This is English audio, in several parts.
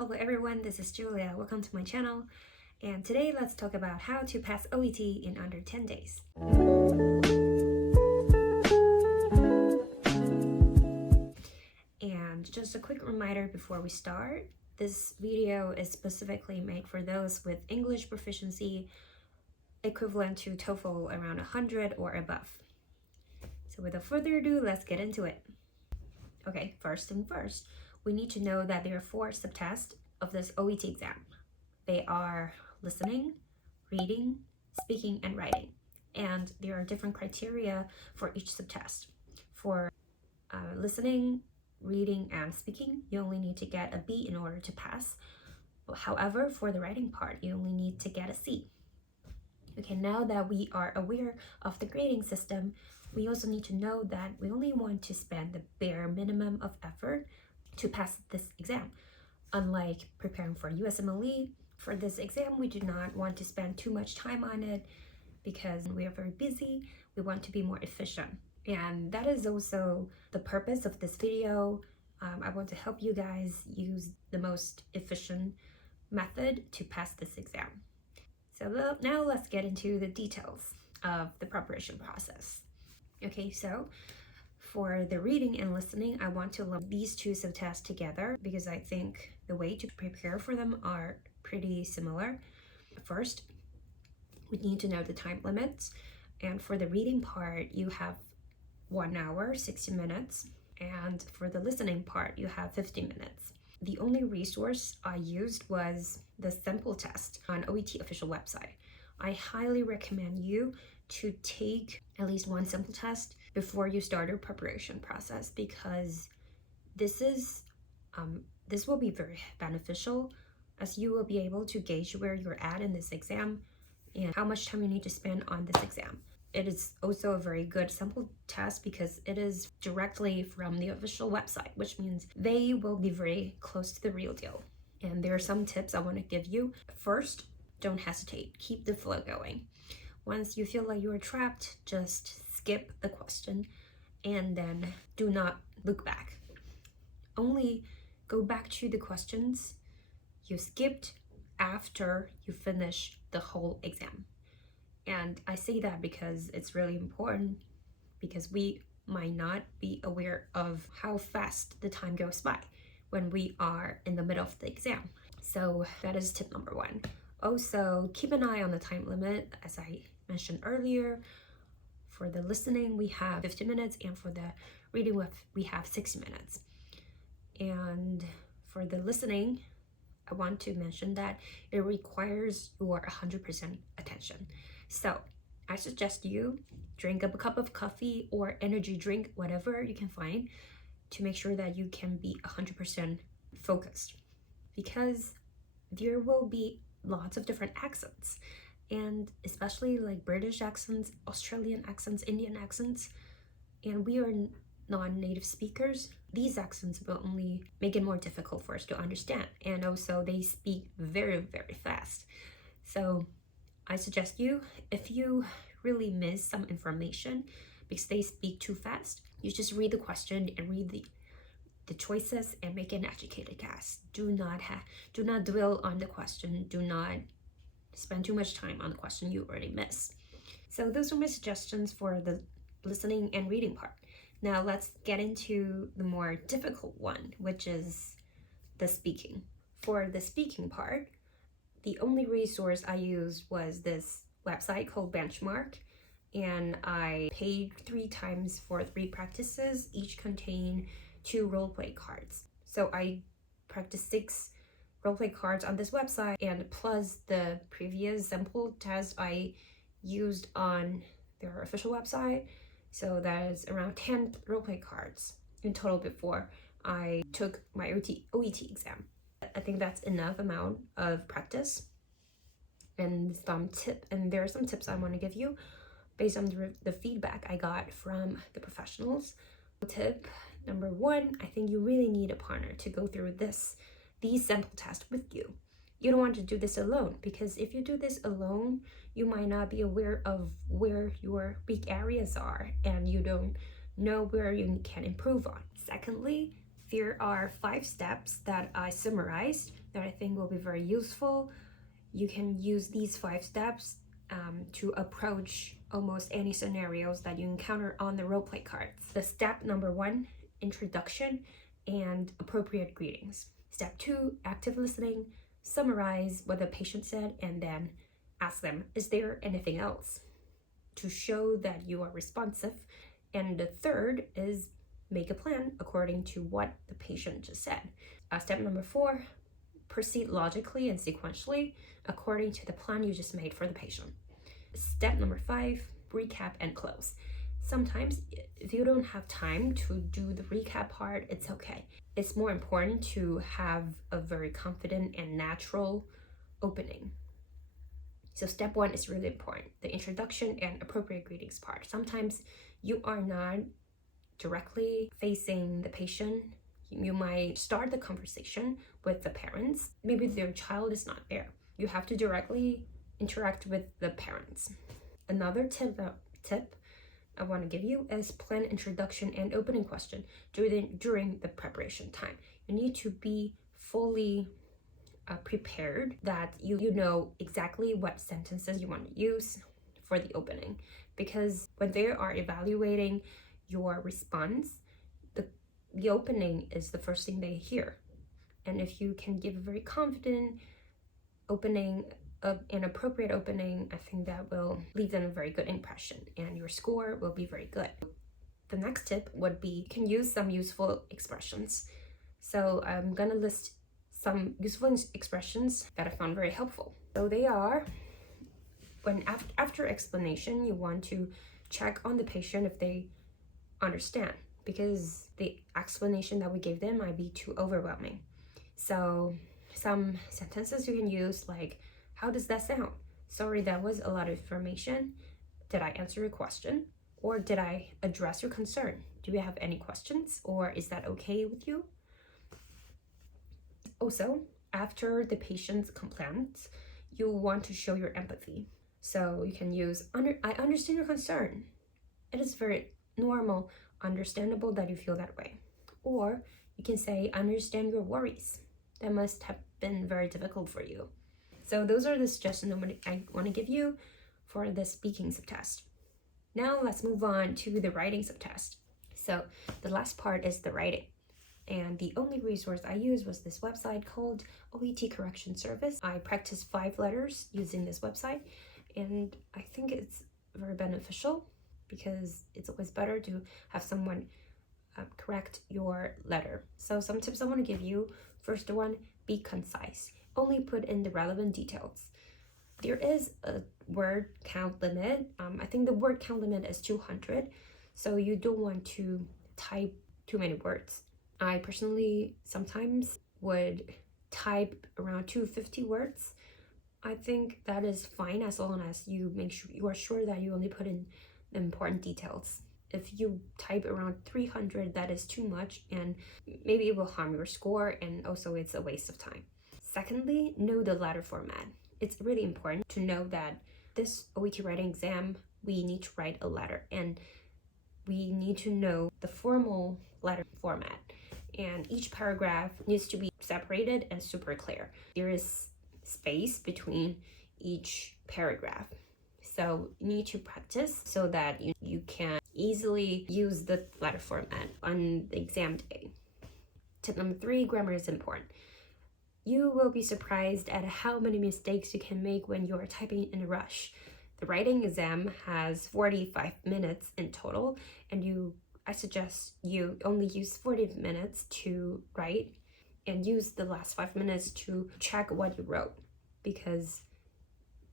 Hello everyone, this is Julia. Welcome to my channel. And today let's talk about how to pass OET in under 10 days. And just a quick reminder before we start, this video is specifically made for those with English proficiency equivalent to TOEFL around 100 or above. So without further ado, let's get into it. Okay, first thing first, we need to know that there are 4 subtests of this OET exam. They are listening, reading, speaking, and writing. And there are different criteria for each subtest. For listening, reading, and speaking, you only need to get a B in order to pass. However, for the writing part, you only need to get a C. Okay, now that we are aware of the grading system, we also need to know that we only want to spend the bare minimum of effort to pass this exam. Unlike preparing for USMLE, for this exam, we do not want to spend too much time on it because we are very busy. We want to be more efficient. And that is also the purpose of this video. I want to help you guys use the most efficient method to pass this exam. So now let's get into the details of the preparation process. Okay, so for the reading and listening, I want to lump these 2 subtests together because I think the way to prepare for them are pretty similar. First, we need to know the time limits. And for the reading part, you have 1 hour, 60 minutes. And for the listening part, you have 50 minutes. The only resource I used was the sample test on OET official website. I highly recommend you to take at least 1 sample test before you start your preparation process because this will be very beneficial as you will be able to gauge where you're at in this exam and how much time you need to spend on this exam. It is also a very good sample test because it is directly from the official website, which means they will be very close to the real deal. And there are some tips I want to give you. First, don't hesitate. Keep the flow going. Once you feel like you are trapped, just skip the question and then do not look back. Only go back to the questions you skipped after you finish the whole exam. And I say that because it's really important because we might not be aware of how fast the time goes by when we are in the middle of the exam. So that is tip number 1. Also, keep an eye on the time limit. As I mentioned earlier, for the listening, we have 50 minutes, and for the reading, we have 60 minutes. And for the listening, I want to mention that it requires your 100% attention. So I suggest you drink up a cup of coffee or energy drink, whatever you can find, to make sure that you can be 100% focused because there will be lots of different accents, and especially like British accents, Australian accents, Indian accents, and we are non-native speakers. These accents will only make it more difficult for us to understand, and also they speak very, very fast. So I suggest you, if you really miss some information because they speak too fast, you just read the question and read the choices and make an educated guess. Do not dwell on the question. Do not spend too much time on the question you already missed. So those are my suggestions for the listening and reading part. Now let's get into the more difficult one, which is the speaking. For the speaking part, the only resource I used was this website called Benchmark, and I paid 3 times for 3 practices. Each contain 2 roleplay cards. So I practiced 6 roleplay cards on this website, and plus the previous sample test I used on their official website. So that is around 10 roleplay cards in total before I took my OET exam. I think that's enough amount of practice. And there are some tips I want to give you based on the feedback I got from the professionals. Tip number 1, I think you really need a partner to go through these sample tests with you. You don't want to do this alone because if you do this alone, you might not be aware of where your weak areas are and you don't know where you can improve on. Secondly, There are 5 steps that I summarized that I think will be very useful. You can use these 5 steps to approach almost any scenarios that you encounter on the roleplay cards. The step number 1, introduction and appropriate greetings. Step 2, active listening. Summarize what the patient said and then ask them, is there anything else? To show that you are responsive. And the third is make a plan according to what the patient just said. Step number 4, proceed logically and sequentially according to the plan you just made for the patient. Step number 5, recap and close. Sometimes if you don't have time to do the recap part, it's okay. It's more important to have a very confident and natural opening. So step 1 is really important, the introduction and appropriate greetings part. Sometimes you are not directly facing the patient. You might start the conversation with the parents. Maybe their child is not there. You have to directly interact with the parents. Another tip I want to give you is plan introduction and opening question during the preparation time. You need to be fully prepared, that you know exactly what sentences you want to use for the opening, because when they are evaluating your response, the opening is the first thing they hear. And if you can give a very confident opening, an appropriate opening, I think that will leave them a very good impression and your score will be very good. The next tip would be you can use some useful expressions. So I'm gonna list some useful expressions that I found very helpful. So they are, when after explanation, you want to check on the patient if they understand, because the explanation that we gave them might be too overwhelming. So some sentences you can use like, how does that sound? Sorry, that was a lot of information. Did I answer your question? Or did I address your concern? Do you have any questions? Or is that okay with you? Also, after the patient's complaints, you want to show your empathy. So you can use, I understand your concern. It is very normal, understandable that you feel that way. Or you can say, I understand your worries. That must have been very difficult for you. So those are the suggestions I want to give you for the speaking subtest. Now let's move on to the writing subtest. So the last part is the writing. And the only resource I used was this website called OET Correction Service. I practiced 5 letters using this website, and I think it's very beneficial because it's always better to have someone correct your letter. So some tips I want to give you. First one, be concise. Only put in the relevant details. There is a word count limit. I think the word count limit is 200. So you don't want to type too many words. I personally sometimes would type around 250 words. I think that is fine as long as you make sure you are sure that you only put in the important details. If you type around 300, that is too much, and maybe it will harm your score, and also it's a waste of time. Secondly, know the letter format. It's really important to know that this OET writing exam, we need to write a letter, and we need to know the formal letter format. And each paragraph needs to be separated and super clear. There is space between each paragraph. So you need to practice so that you can easily use the letter format on the exam day. Tip number 3, grammar is important. You will be surprised at how many mistakes you can make when you are typing in a rush. The writing exam has 45 minutes in total, and I suggest you only use 40 minutes to write and use the last 5 minutes to check what you wrote, because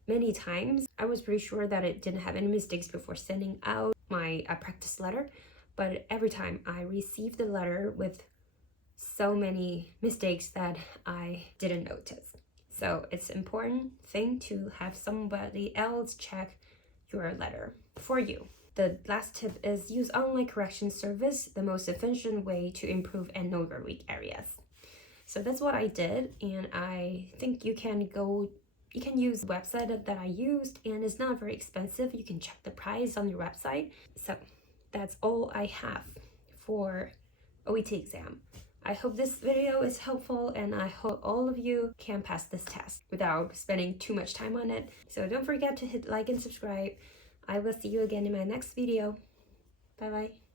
many times I was pretty sure that it didn't have any mistakes before sending out my practice letter, but every time I received the letter with so many mistakes that I didn't notice. So it's an important thing to have somebody else check your letter for you. The last tip is use online correction service, the most efficient way to improve and know your weak areas. So that's what I did, and I think you can use the website that I used, and it's not very expensive. You can check the price on your website. So that's all I have for OET exam. I hope this video is helpful, and I hope all of you can pass this test without spending too much time on it. So don't forget to hit like and subscribe. I will see you again in my next video. Bye bye.